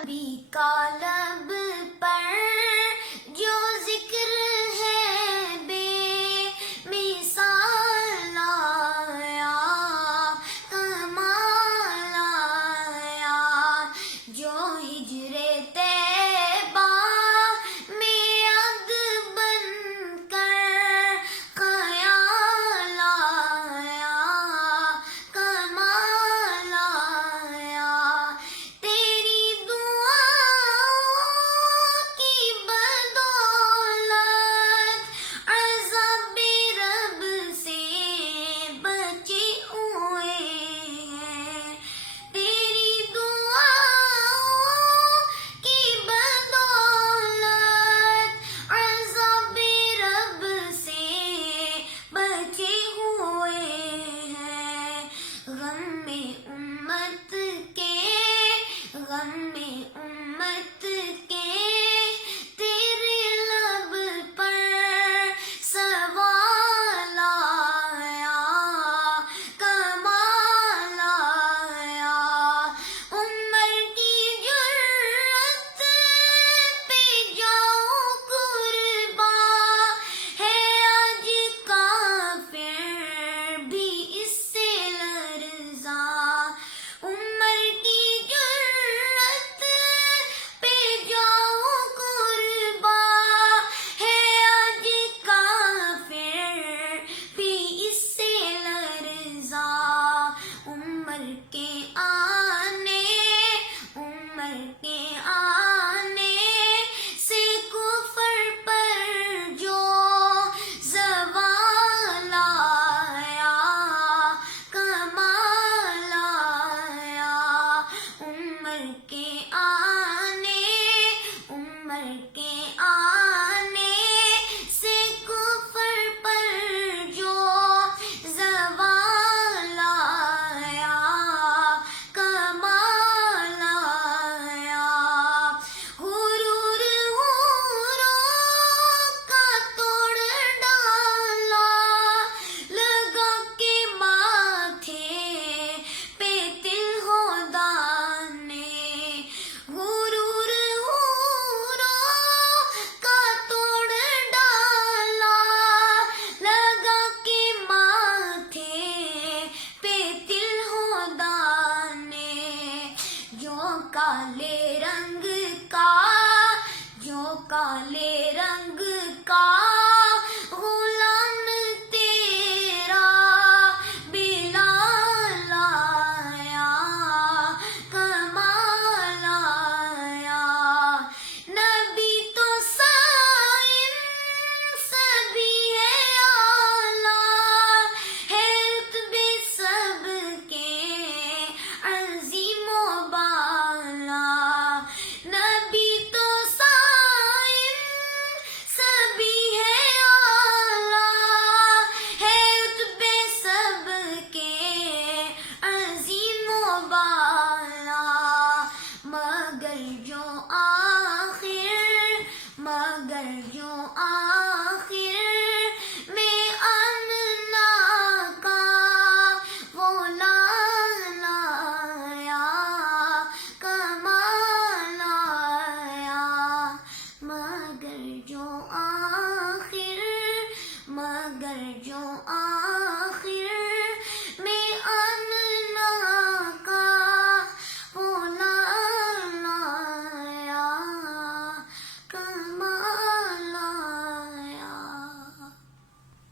نبی کا لب پر جو ذکر ہے بے مثال آیا، کمال آیا، جو ہجر طیبہ میں عبد بن کر خیال آیا، کمال آیا، تیری دعاؤں کی بدولت عذاب رب سے بچے ہوئے ہیں، تیری دعاؤں کی بدولت عذاب رب سے بچے ہوئے ہیں، غم میں امت کے، غم میں امت کے، تیرے لب پر سوال آیا، کمال آیا، عمر کی جرت پہ جاؤ قرباں، ہے آج کافر بھی اس سے لرزاں، عمر کی جرت پہ جاؤ قرباں، ہے آج کافر بھی اس سے لرزاں، عمر کے آنے، عمر کے آنے سے کفر پر جو زوال آیا، کمال آیا، عمر کے آنے، عمر کے آنے سے کفر پر جو زوال آیا، کمال آیا، غرور کا توڑ ڈالا، لگا کے ماتھے پہ تل ہو دانے، غرور کا توڑ ڈالا، لگا کے ماتھے پہ تل ہو دانے، جو کالے رنگ کا، جو کالے رنگ کا